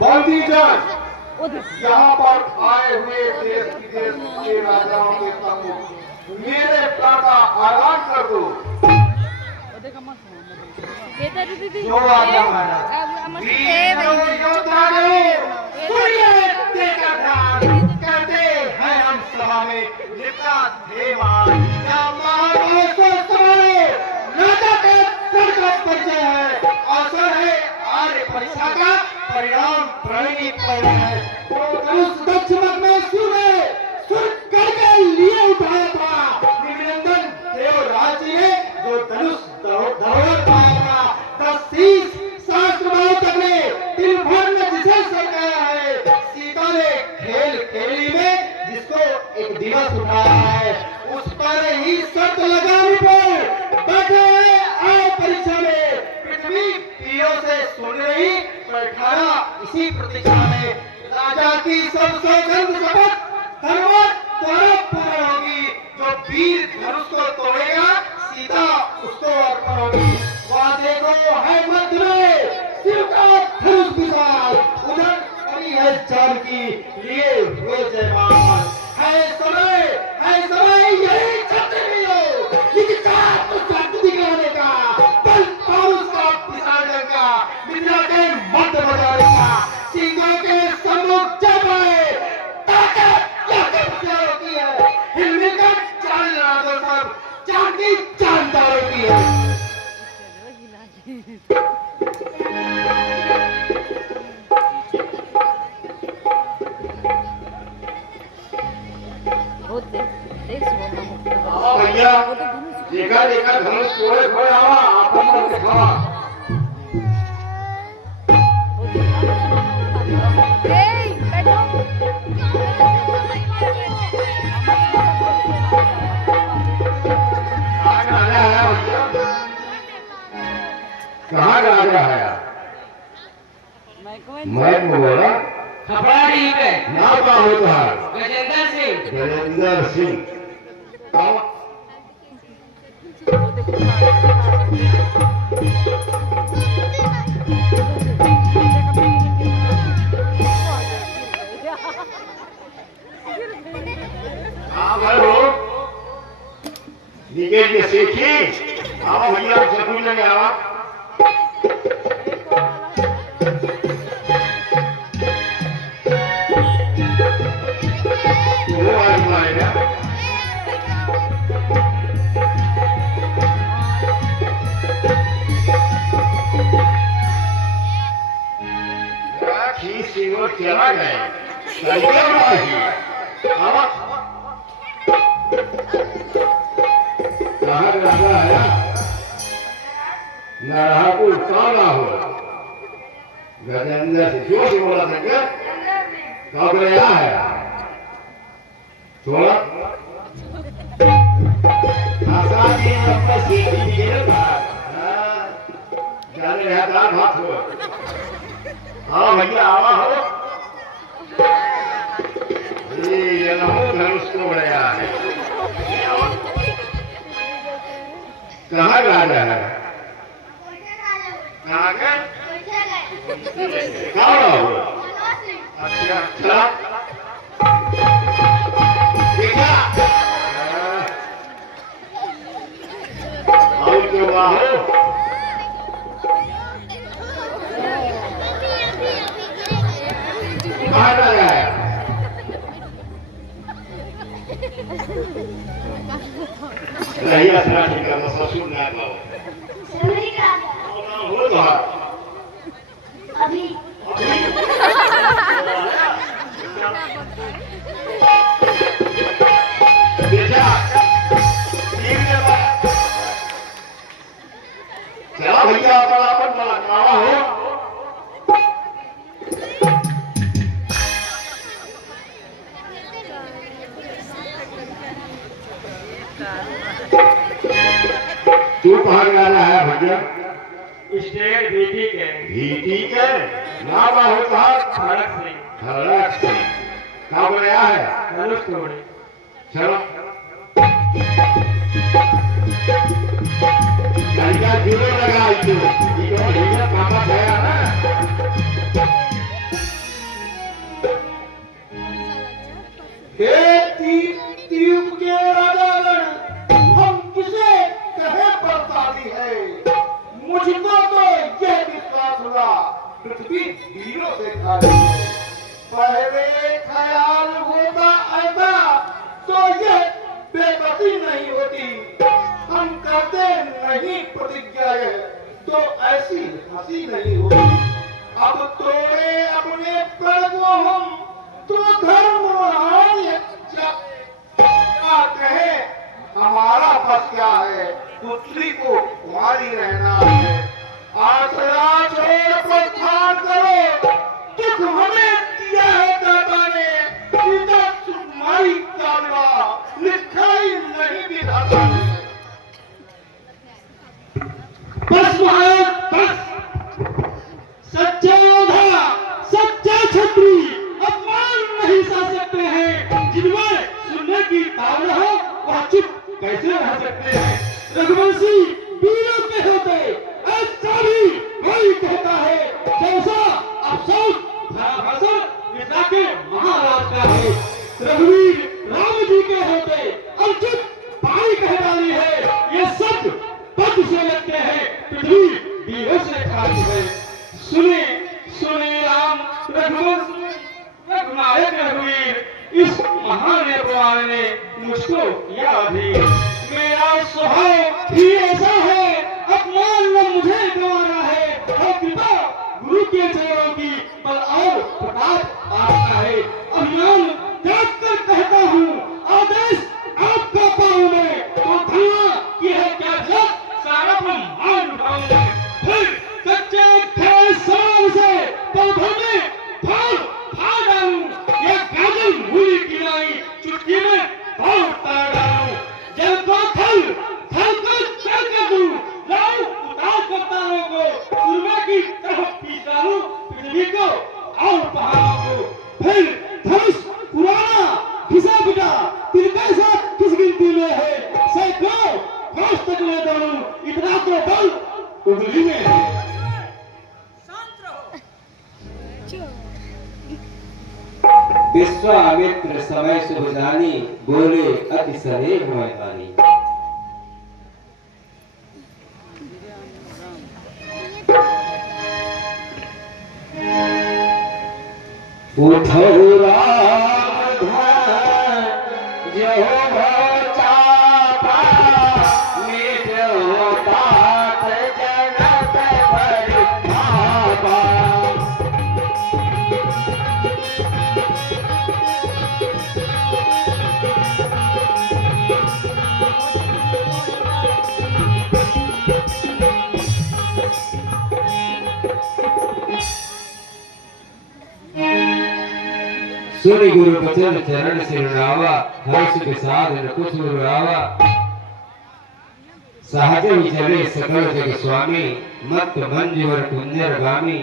बंदी जन यहाँ पर आए हुए देश विदेश के राजाओं के प्रमुख मेरे प्राण का ऐलान कर दो। जो आज्ञा महाराज। कहते हैं हम सभा में जितना देवान या महाराज को समाए राजा के पद का परिचय है। अवसर है आर्य परीक्षा का परिणाम प्रणी परिणाम है। तो उस दक्षिण में सुने सुर करके लिए उठाया था निवेदन देवराज जी ने जो धनुष धरोहर पाया था। 10 शास्त्रभाव तक ने दिल भर में जिसे सजाया है। सीता ने खेल खेली में जिसको एक दिवस उठाया है उस पर ही शर्त लगाने पर बैठे हैं आए परीक्षा में। पृथ्वी पीड़ों से सुन रही बैठाया इसी प्रतीक्षा में। राजा की सब सौगंध शपथ धर्मवत द्वारा पूर्ण होगी। जो वीर धनुष को तोड़ेगा सीता उसको अर्पण होगी। वहां देखो है मध्य में शिव का धनुष विशाल उधर खड़ी है जानकी लिए हुए जयमाल। है समय यही छत्री हो लिखता तो शक्ति दिखाने का बल पाउस का पिसाने का मिथिला के मध्य बजाने का सिंहों के सम्मुख जमाए ताकत की है। हिलमिल कर चाल लड़ा दो सब जानकी जानदारों की है। भैया देखा देखा धनुष कोड़े खोए आवा आपन को दिखावा। कहाँ राजा है? मैं बोला खपड़ा ठीक है। नाम का होता है गजेंद्र सिंह। गजेंद्र सिंह। निकेश सीखी आवा भैया जरूर लगे आवा। वो आज बुलाएगा खींच सिंगोर चला गए आवा कहा राजा आया न रहा को काला हो। गजेंद्र से जो भी बोला था क्या कब गया है थोड़ा आसानी अपने सीधी गिर जाने रहा था हाथ हो। हाँ भैया आवा हो ये नमो धनुष को बढ़िया है। कहाँ राजा है? कहाँ गए? कहाँ हो? अच्छा अच्छा देखा और क्यों हो? कहाँ राजा है? नहीं असरा ठीक है ससुर ना पाओ हो तो अभी बेटा चला भैया अपन वाला कावा हो। तू कहाँ गाना है भैया? स्टेट भीटी के नाम होता खड़क सिंह। खड़क सिंह कब गया है? धनुष तोड़े। चलो लड़का हीरो लगा तू हीरो हीरो पापा गया ना हे तीप के राजागण हम किसे कहे प्रतापी है मुझको तो यह विश्वास हुआ पृथ्वी वीरों से खाली है पहले ख्याल होता ऐसा तो यह बेबसी नहीं होती हम करते नहीं प्रतिज्ञा तो ऐसी हंसी नहीं होती अब तोड़े अपने प्रण को हम तो धर्म क्या कहे हमारा बस क्या है पुत्री को कुमारी रहना है आसरा छोड़ प्रस्थान करो दुख हमें दिया है दादा ने सीता सुकुमारी का विवाह लिखा ही नहीं विधाता ने बस महाराज बस सच्चा योद्धा सच्चा छत्री अपमान नहीं सह सकते हैं जिनमें सुनने की ताल हो वह चुप कैसे रह सकते हैं रघुवंशी वीरों के होते ऐसा भी कोई कहता है जैसा अफसोस भाषण पिता के महाराज का है रघुवीर राम जी के होते अर्जुन पानी कह डाली है ये सब पद से लगते हैं पृथ्वी वीरों से खाली है सुने सुने राम रघुवंश रघुनायक रघुवीर इस महान भगवान ने मुझको किया भी मेरा स्वभाव ही ऐसा है अपमान न मुझे गंवाना है और कृपा गुरु के चरणों की बल और प्रताप आता है अभिमान त्याग कर कहता हूँ आदेश आपका पाऊं मैं तो धुआं की है क्या जग सारा ब्रह्मांड उठाऊं फिर कच्चे थे समान से पौधों में फल खा डालूं या गाजर मूली गिराई चुटकी में फल उतार डालूं जल को थल थल को चल कर दूं लाऊं उतार करतारों को सुरमा की तरफ पीस डालूं पृथ्वी को और पहाड़ों को फिर धनुष पुराना घिसा पिटा तिनके साथ किस गिनती में है सैकड़ों कोस तक में डालूं इतना तो बल उंगली में है विश्वामित्र समय शुभ जानी बोले अति सने हुए पानी उठो राम जो चापा मिटो तात जगत भर पापा सुनि गुरु बचन चरण सिरनावा हर्ष के साथ कुछ गुरुआवा सहज ही चले सकल जग स्वामी मत मंजूर कुंजर गामी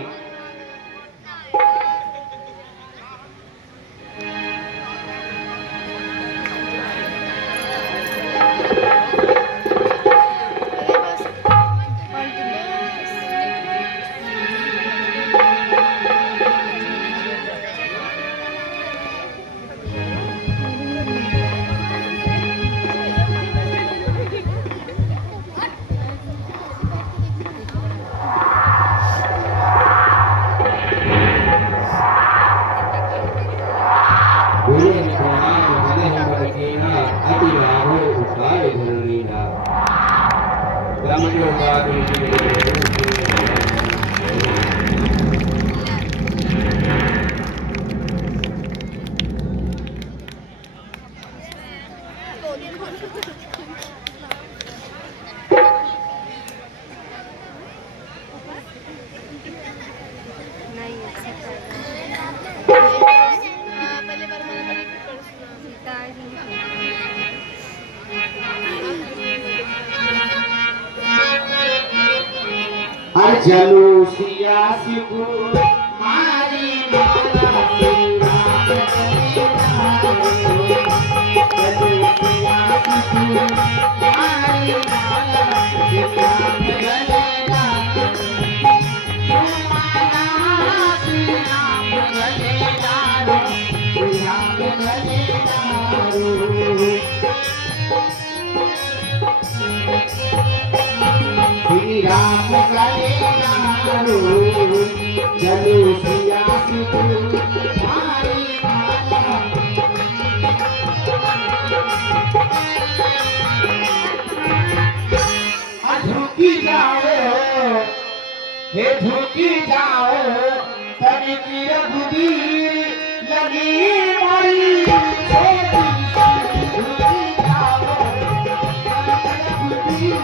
चलो सिया सिकू मारी माला सिया चलो सिया सिकू मारी माला सिया झुकी जाओ हे झुकी जाओ तन की रघुबीर लगी मारी छोटी सी झुकी जाओ तन की रघुबीर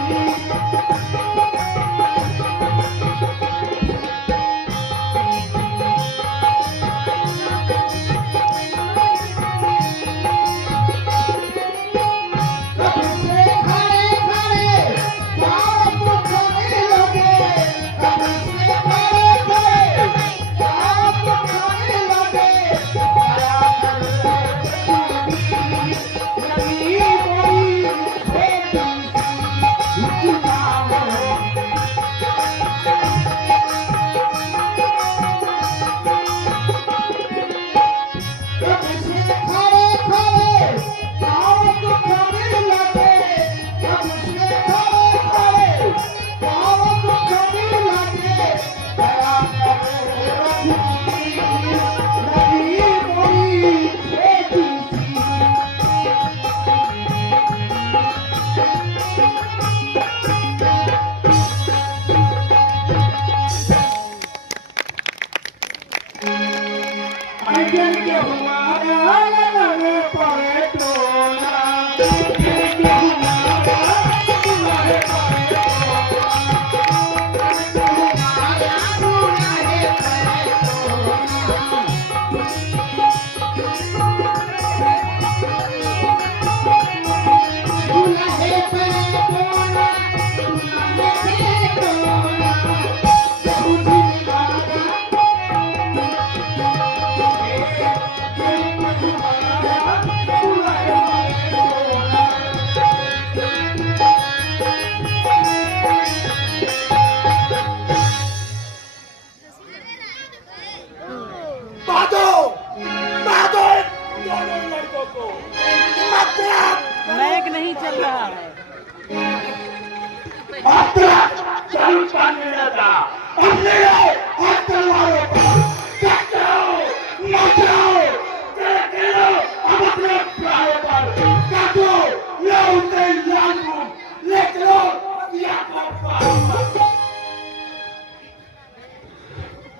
मैक नहीं चल रहा है।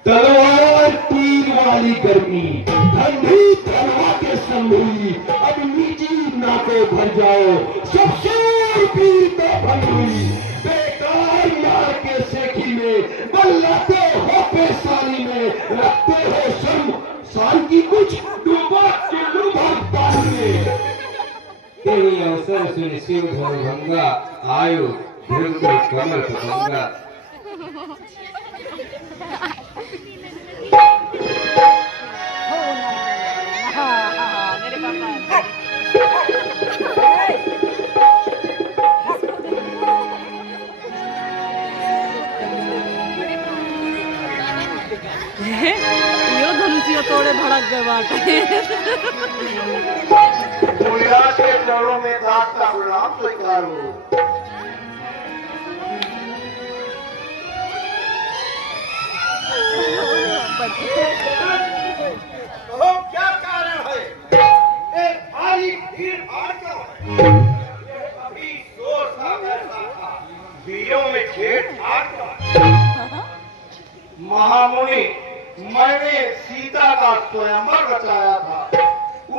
तलवार तीर वाली गर्मी ठंडी तलवार के संगी अब नीची नाके भर जाओ सब सूर पीर तो भरी हुई बेकार मार के सेखी में बल्लाते हो पेशानी में रखते हो शर्म साल की कुछ डूबा चिल्लू भर पानी में तेरी अवसर सुन शिव भंगा आयु ध्रुव कमल भंगा मेरे पापा यो धनुषियों तोड़े भड़क गए बाटे। दुनिया के चरणों में दास का गुलाम स्वीकारो। तो क्या कारण है? एक भारी भीड़ भाड़ क्यों है? ये अभी शोर सा कैसा था? वीरों में छेड़छाड़ क्यों है? महामुनि, मैंने सीता का स्वयंवर रचाया था।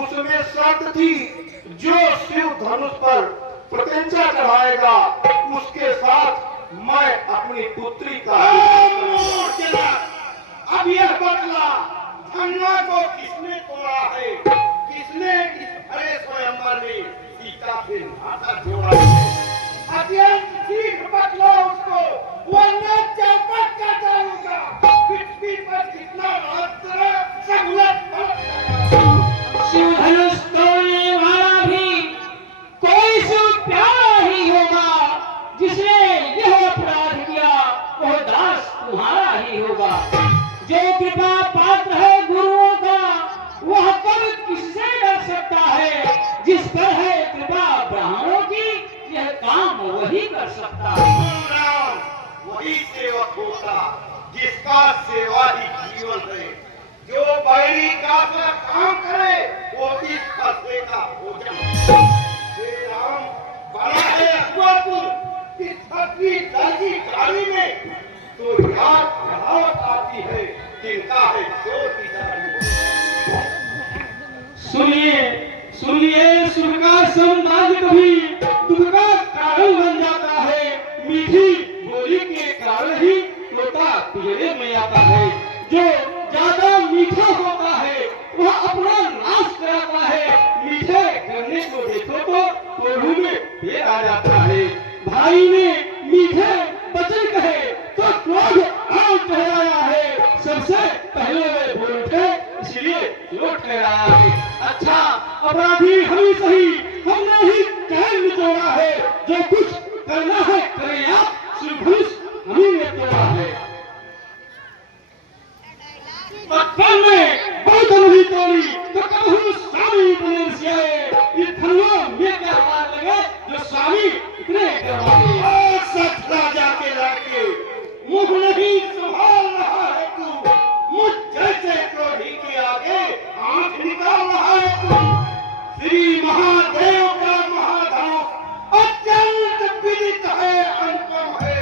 उसमें शर्त थी जो शिव धनुष पर प्रत्यंचा चढ़ाएगा उसके साथ मैं अपनी पुत्री का अब यह बदला धन्ना को किसने तोड़ा है? किसने इस भरे स्वयंवर में सीता से नाता जोड़ा है? अत्यंत शीघ्र बदलो उसको, वरना चौपट कर डालूंगा। पृथ्वी पर कितना रास्ता सहूलत शिव धनुष तोड़ने वाला भी कोई शिव प्यारा ही होगा। जिसने यह अपराध किया वह दास तुम्हारा ही होगा। जो कृपा पात्र है गुरुओं का वह कब किससे डर सकता है? जिस पर है कृपा ब्राह्मणों की यह काम वही कर सकता है। राम वही सेवक होता जिसका सेवा ही जीवन है। जो बैरी का काम करे वो इस फसले का भोजन। श्री राम बड़ा है अकबरपुर इस पृथ्वी धरती सुने तो याद कहावत आती है, तिनका है चोर की दाढ़ी। सुनिए सुनिए, सुख का सौंदर्य कभी दुख का कारण बन जाता है। मीठी बोली के कारण ही तोता पिंजरे में आता है। जो ज्यादा मीठा होता है वह अपना नाश कराता है। मीठे करने को देखो तो कोल्हू में पेड़ आ जाता है। भाई ने मीठे वचन कहे तो क्रोध आग ठहराया है। सबसे पहले वे बोल उठे, इसलिए लोट ठहराया है। अच्छा, अपराधी हम ही सही, हमने ही कैद निचोड़ा है। जो कुछ करना है करें आप, शिवधनुष हम ही ने तोड़ा है। पत्थर में बहुत नहीं तोड़ी तो कबहू स्वामी बने सियाए। इस धनुआ में क्या मार लगे जो स्वामी इतने करवाए। और सच राजा के लाके मुंह नहीं संभाल रहा है तू। मुझ जैसे क्रोधी के आगे आंख निकाल रहा है तू। श्री महादेव का महाधाम अत्यंत पीड़ित है, अनुपम है।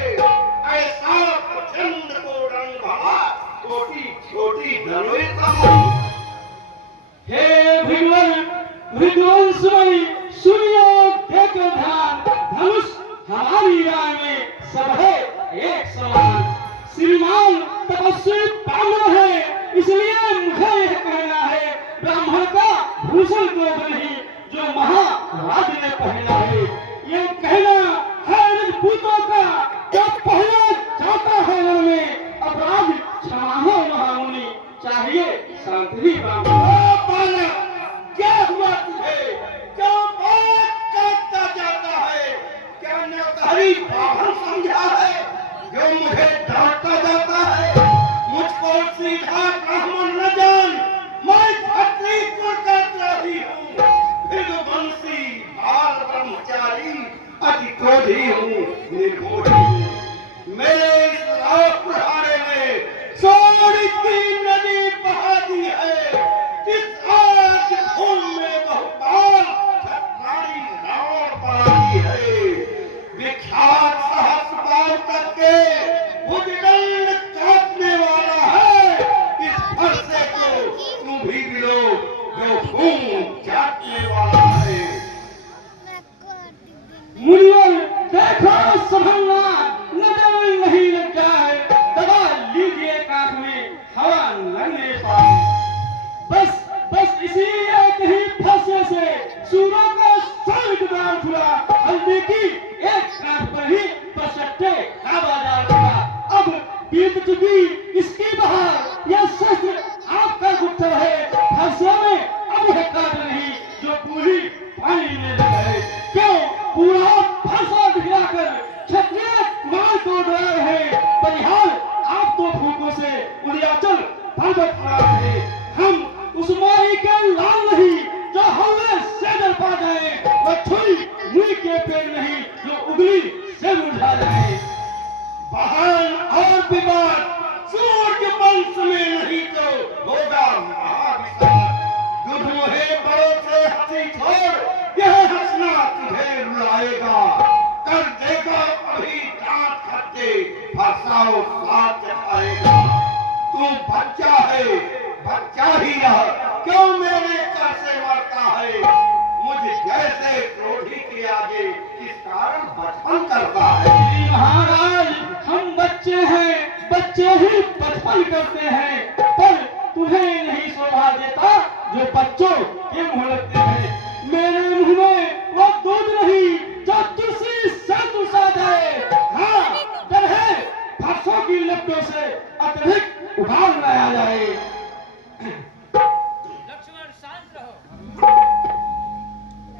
ऐसा प्रचंड को रंग भरा छोटी छोटी धनुष हे भगवान भगवान स्वामी, सुनिए देखो ध्यान। धनुष हमारी राय में सब है एक समान। श्रीमान तपस्वी ब्राह्मण है, इसलिए मुझे यह कहना है, ब्राह्मण का भूषण को नहीं जो महाराज ने पहना है। ये कहना है राजपूतों का जो पहना जाता है रण में। अपराध क्षमा हो महामुनि, चाहिए शांति ब्राह्मण। क्या हुआ तुझे? क्या बात करता जाता है? क्या नौकरी पागल समझा है जो मुझे डांटता जाता है? मुझको सीधा ब्राह्मण न जान, मैं क्षत्रिय कुल का द्रोही हूँ। भृगुवंशी बाल ब्रह्मचारी अति क्रोधी हूँ, निर्मोही हूँ। मेरे इस लाख बुढ़ाने में सोने की नदी बहा दी है। इस आज खून में बहुपाल छत्राणी रावण पड़ी है। विख्यात सहस्रपाल करके भुजदंड काटने वाला है। इस फरसे को तुम भी मिलो जो खून चाटने वाला है। मुनिवर देखो संभलना, नजर नहीं लग जाए। दबा लीजिए कान में, हवा लगने पाए। बस बस इसी एक ही फंसे से सूरों का स्वर्ग द्वार खुला। हल्दी की एक काट पर ही बसट्टे का बाजार खुला। अब बीत चुकी इसकी बहार, यह शस्त्र आपका गुप्त है। फंसे में अब है काट नहीं जो पूरी पानी में लग है। क्यों पूरा फंसा दिखलाकर क्षत्रिय कुमार को डरा रहे। परिहार आप तो फूकों से उड़ियाचल पर्वत पड़ा है। हम उस मारी के लाल नहीं जो हल्ले से डर पा जाए। वह छुरी मुई के पेड़ नहीं जो उंगली से मुरझा जाए। बहन और विवाद सूर्य वंश में नहीं तो होगा महाविशाल। दुधोहे बड़ों से हंसी छोड़, यह हंसना तुझे रुलाएगा। कर देगा अभी दांत खट्टे, फरसाओ स्वाद चखाएगा। तू बच्चा है, बच्चा ही रह, क्यों मेरे कर से मरता है? मुझे जैसे क्रोधी के आगे किस कारण बचपन करता है? महाराज हम बच्चे हैं, बच्चे ही बचपन करते हैं। पर तुम्हें नहीं शोभा देता जो बच्चों के मुंह लगते हैं। मेरे मुंह में वो दूध नहीं जो तुलसी से तुसा जाए। हाँ, डर है फरसों की लपटों से अत्यधिक उभार लाया जाए। लक्ष्मण शांत रहो।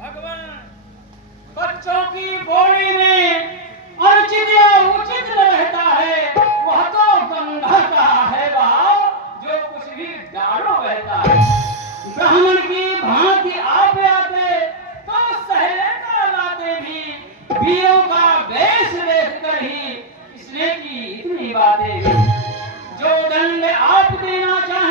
भगवान बच्चों की बॉडी में अनुचित या उचित न रहता है। वह तो गंगा का है भाव जो कुछ भी डालो बहता है। ब्राह्मण की भांति आप आते तो सहले का लाते भी। वीरों का वेश देख कर ही इसने की इतनी बातें। जो दंड आप देना चाहे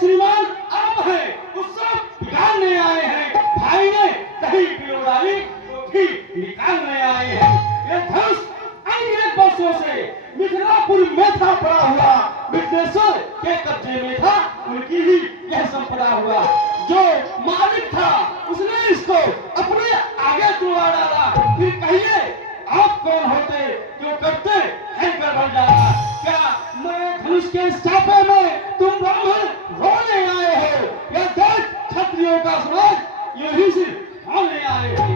श्रीमान आप हैं वो सब बिगाड़ने आए हैं। भाई ने कहीं बिलो डाली तो भी निकालने आए हैं। ये धनुष अनेक वर्षों से मिथिलापुर में था पड़ा हुआ, विदेशों के कब्जे में था, उनकी ही यह संपदा हुआ। जो मालिक था उसने इसको अपने आगे तुड़वा डाला। फिर कहिए आप कौन होते जो करते हैं गड़बड़ डाला? क्या मैं धनुष के इस चापे में तुम ब्राह्मण रोने आए हो या दर्द क्षत्रियों का समाज यही सिर्फ होने आए हो?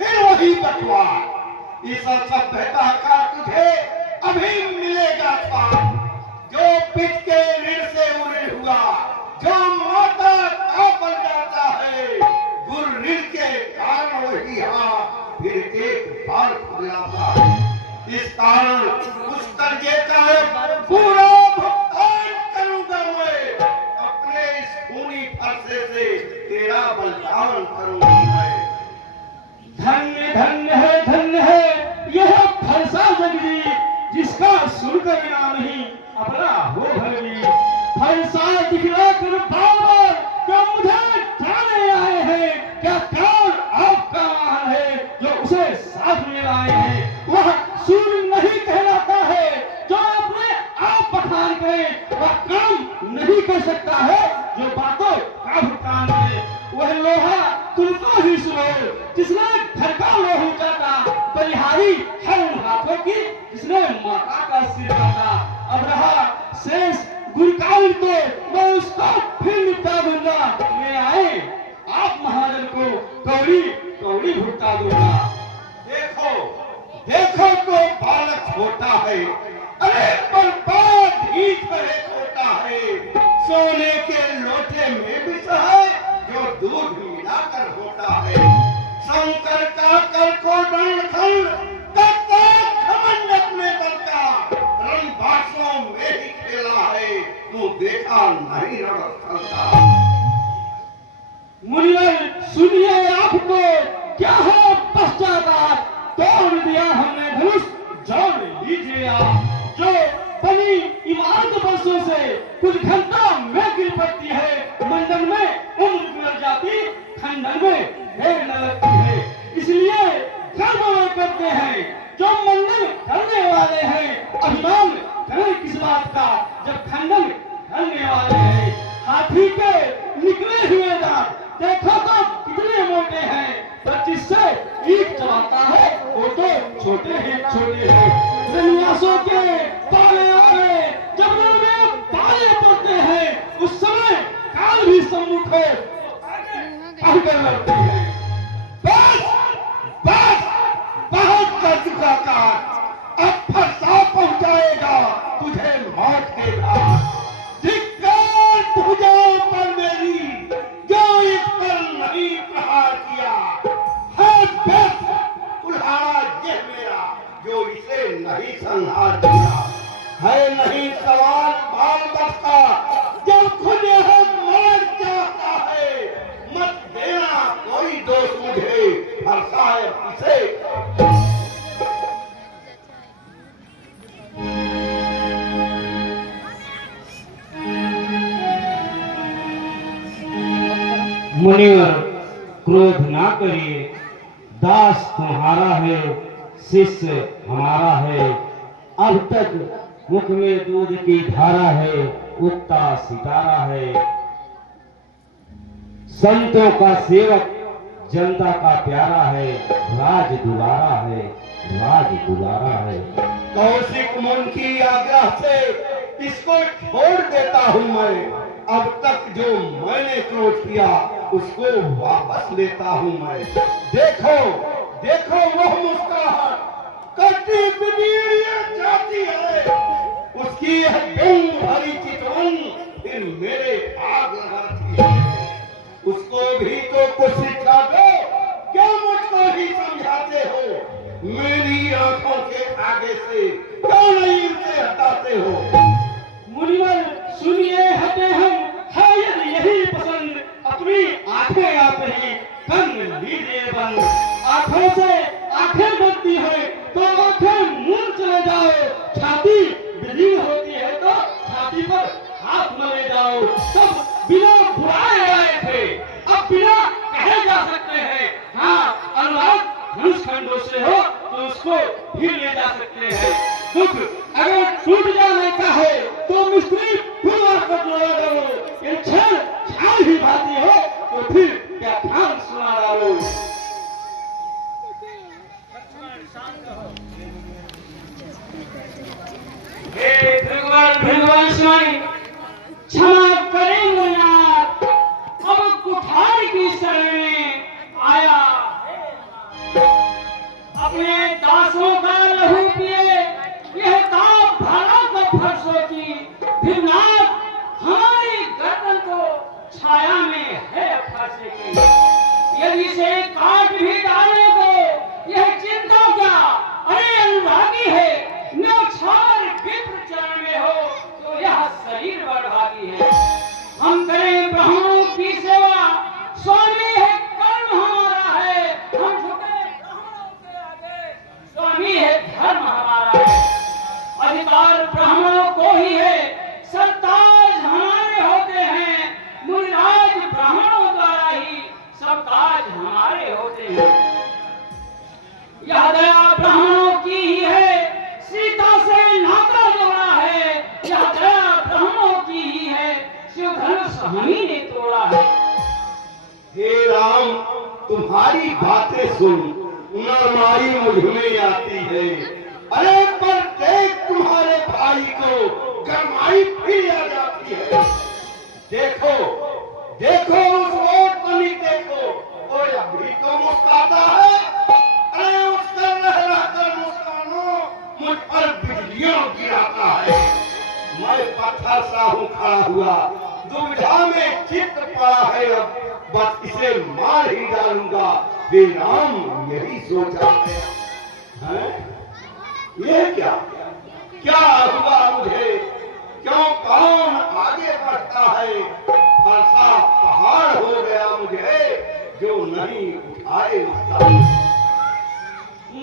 फिर वही बकवास, इस सभ्यता का तुझे अभी मिलेगा स्वाद। जो पिट के ऋण से उड़े हुआ, जो माता का बन जाता है, गुर ऋण के कारण वही फिर एक बार खुलाता है। इस कारण उस कर्जे का पूरा भुगतान करूंगा मैं। अपने इस खूनी फरसे से तेरा बलिदान करूंगा मैं। धन्य है यह फरसा जगदी जिसका सुनकर नाम नहीं अपना हो भगवी। फरसा दिखला कर बार क्या मुझे जाने आए हैं? क्या काल आपका महान है जो उसे साथ में लाए हैं? वह सूर्य नहीं कहलाता है जो अपने आप बखान करे, वह काम नहीं कर सकता है जो बातों का भुगतान करे। वह लोहा तुमको ही सुनो जिसने घर का लोहू काटा, बलिहारी है उन हाथों की जिसने माता का सिर काटा। अब रहा शेष गुरकाल तो मैं उसको फिर निपटा दूंगा। ले आए आप महाजन को कौड़ी कौड़ी भुगता दूंगा। देखो देखो तो बालक छोटा है, अरे बर्बाद ही तरह छोटा है। सोने के लोटे में भी है जो दूध मिलाकर होता है। शंकर का कर को दंड करता घमंड अपने बल का, रणभाषों में ही खेला है, तू देखा नहीं रणस्थल का। मुनिवर सुनिए आपको क्या हो पश्चाताप, तोड़ दिया हमने धनुष जोड़ लीजिए आप। जो बनी इमारत वर्षों से कुछ घंटा में गिर पड़ती है, मंडन में उम्र गुजर जाती, खंडन में देर न लगती है। इसलिए कर्म वे करते हैं जो मंडन करने वाले हैं। अभिमान करें किस बात का जब खंडन करने वाले हैं। हाथी के निकले हुए दांत देखो तो कितने मोटे हैं, पर जिससे ईट चलाता है वो तो छोटे ही छोटे हैं। रनियासों के पाले वाले जब उनमें पाले पड़ते हैं उस समय काल भी सम्मुख हो कहकर लगती है। बस बस बहुत कर चुका काज, अब फरसा पहुंचाएगा तुझे मौत के घाट। धिक्कार तुझे पर मेरी जो इस पर नहीं प्रहार किया है। बस कुल्हाड़ा ये मेरा जो इसे नहीं संहार किया है। नहीं सवाल बाल बच का जब खुद यह मर जाता है। मत देना कोई दोष मुझे, फरसाए इसे। मुनिवर क्रोध ना करिए, दास तुम्हारा है, शिष्य हमारा है। अब तक मुख में दूध की धारा है, उगता सितारा है। संतों का सेवक जनता का प्यारा है, राज दुलारा है, राज दुलारा है। कौशिक मुन की आज्ञा से इसको छोड़ देता हूँ मैं। अब तक जो मैंने क्रोध किया उसको वापस लेता हूँ मैं। देखो देखो वह मुस्कुराहट कटी बिनीड़ियां जाती है। उसकी यह गंग भरी चितवन फिर मेरे आग लगाती है। उसको भी तो कुछ शिक्षा दो, क्या मुझको ही समझाते हो? मेरी आंखों के आगे से क्यों नहीं उसे हटाते हो? मुनिवर सुनिए हटे हम, है यही पसंद, अपनी आंखें आप ही कर लीजिए बंद। आंखों से आंखें बनती है तो आंखें मूंद चले जाओ। छाती विलीन होती है तो छाती पर हाथ मले जाओ। सब बिना बुलाए आए थे, अब बिना कहे जा सकते हैं। हाँ, अनुराग धनुष खंडों से हो तो उसको भी ले जा सकते हैं। दुख अगर टूट जाने का है तो मिस्त्री पूरा कर दो। ये छल छाल ही बाती हो तो फिर क्या ध्यान सुना रहा हो। हे भगवान भगवान स्वामी क्षमा करेंगे नाथ, अब कुठार की शरण में आया। अपने दासों का लहू पिए यह ताप भरा को फरसों की, फिर नाथ हमारी गर्दन को छाया में है फांसी की। यदि इसे काट भी डाले तो यह चिंता क्या, अरे अनुरागी है नौछार विप्र चरण में हो तो यह शरीर बर्बादी है। हम करें ब्राह्मणों की सेवा, स्वामी है कर्म हमारा है। हम झुके ब्राह्मणों के आगे, स्वामी है धर्म हमारा है। अधिकार ब्राह्मणों को ही है, सरताज हमारे होते हैं। मुनिराज ब्राह्मणों द्वारा ही सब काज हमारे होते हैं। यह दया ब्राह्मणों की ही है, सीता से नाता जोड़ा है। यह दया ब्राह्मणों की ही है, शिव धनुष हमी ने तोड़ा है। हे राम, तुम्हारी बातें सुन नरमाई मुझ में आती है। अरे पर देख तुम्हारे भाई को गरमाई फिर आ जाती है। देखो देखो उस ओट बनी, देखो वो अभी तो मुस्कुराता है। अरे उसका लहराकर मुस्कानो मुझ पर बिजलियां गिराता है। मैं पत्थर सा हूँ खड़ा हुआ, दुविधा में चित्त पड़ा है। अब बस इसे मार ही डालूंगा। हे राम यही सोचा है। ये क्या क्या हुआ मुझे, क्यों कौन आगे बढ़ता है। फरसा पहाड़ हो गया मुझे, जो नहीं उठाए उसका।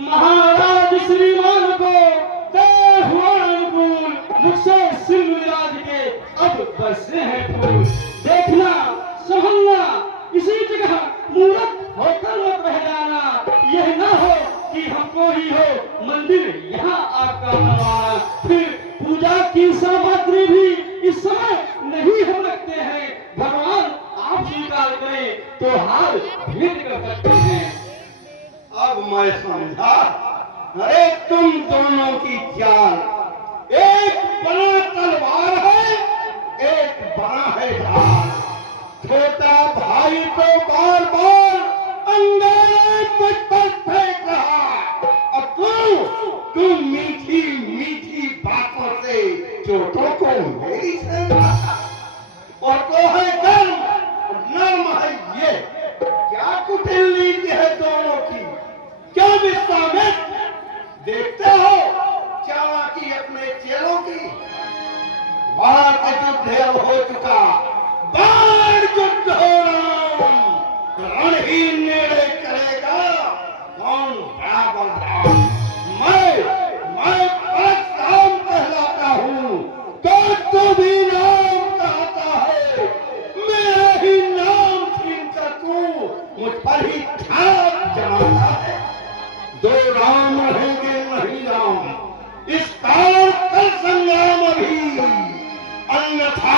महाराज श्रीमान को दे हुआ अनुकूल, मुझसे सिंहराज के अब बरसे हैं फूल। देखना समझना इसी जगह मूर्ख होकर मत रह जाना। यह न हो कि हमको ही हो मंदिर यहाँ आपका बनवाना। फिर पूजा की सामग्री भी इस समय नहीं हम रखते हैं। भगवान आप स्वीकार करें तो हाल भेंट कर सकते हैं। अब मैं समझा। अरे तुम दोनों की चाल, एक बना तलवार है, एक बना है ढाल। छोटा भाई तो बार बार अंगारे मुझ पर फेंक रहा। अब तू मीठी मीठी बातों से चोटों को मेरी से और तो है कर्म नर्म है। ये क्या कुटिल नीति है दोनों की, क्या विश्वामित्र देखते हो चालाकी अपने चेलों की। वहां का युद्ध अब हो चुका, बाण युद्ध हो रहा। रण ही नेड़े करेगा कौन बड़ा बलराम। मैं परशुराम कहलाता हूँ तो तू भी नाम कहता है। मेरा ही नाम छीन कर तू मुझ पर ही छाप जमाता है। दो राम रहेंगे नहीं राम, इस कारण कल संग्राम अभी। अन्यथा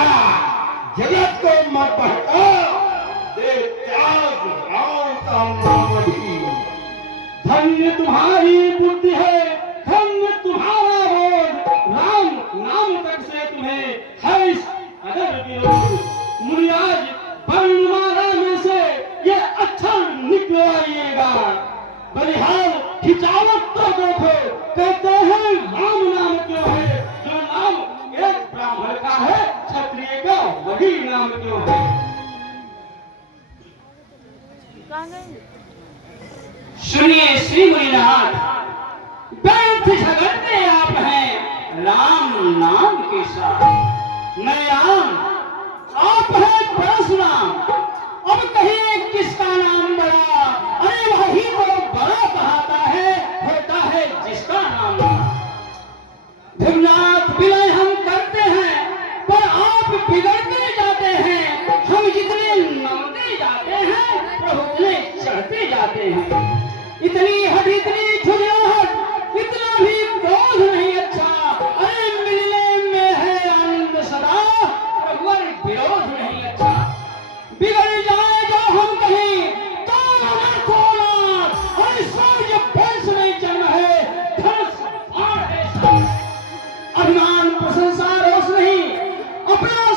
जगत को मत बहका, दे त्याग राम का नाम अभी। धन्य तुम्हारी बुद्धि है, धन्य तुम्हारा बोध। राम नाम तक से तुम्हें है इस अदर विरोध। मुनिराज वर्णमाला में से ये अक्षर निकलवाइएगा। बलिहाल खिंचावट तो देखो, कहते हैं राम नाम क्यों है। जो नाम एक ब्राह्मण का है, क्षत्रिय का वही नाम क्यों है। सुनिए श्री मुनिनाथ, व्यर्थ झगड़ते आप हैं राम नाम के साथ। मैं राम, आप हैं परशुराम। अब कहिए किसका नाम बड़ा, अरे वही तो बड़ा कहता है, होता है जिसका नाम बड़ा। भीमनाथ विनय हम करते हैं पर आप बिगड़ते जाते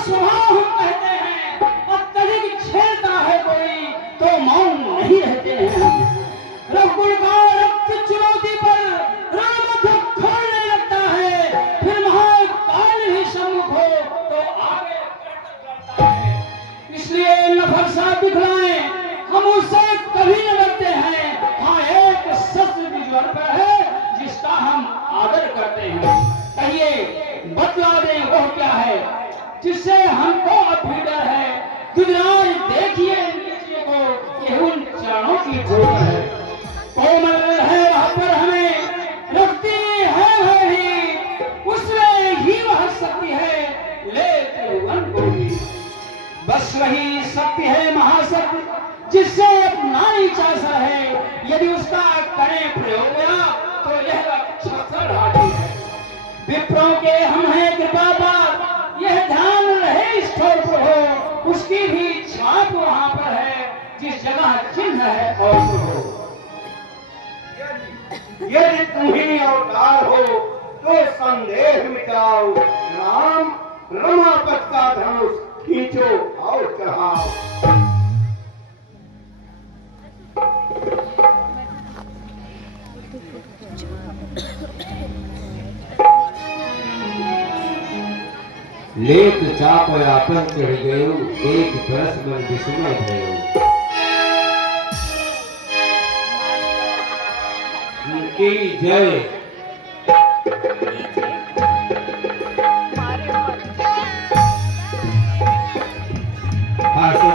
स्वभाव हम कहते हैं। अत्यधिक छेड़ता है कोई तो मौन नहीं रहते हैं। रघुकुल का रक्त चुनौती पर रणमध्य खोलने लगता है, फिर महाकाल ही सम्मुख हो तो आगे बढ़ता है। इसलिए नफर सा दिखलाएं हम उससे कभी न डरते हैं। हाँ, एक शस्त्र की ज्वर पर है जिसका हम आदर करते हैं। कहिए, बतला दें वो क्या है जिससे हमको अब भी डर है। गुजराज देखिए नीचे को, ये उन चरणों की ठोकर है। कोमल है वह पर हमें रखती है भी, उसमें ही वह शक्ति है ले त्रिभुवन को भी। बस वही शक्ति है महाशक्ति जिससे अपना ही चासा है। यदि उसका करें प्रयोग तो यह छत्र आदि है। विप्रों के हम हैं कृपा पात्र, यह ध्यान रहे इस ठोर पर हो। उसकी भी छाप वहां पर है जिस जगह चिन्ह है और हो। यदि तुम ही अवतार हो तो संदेह मिटाओ। राम रमापत का धनुष खींचो और चढ़ाओ। लेत चाप आपन चढ़ गयो, एक बरस मन विस्मय भयो। की जय।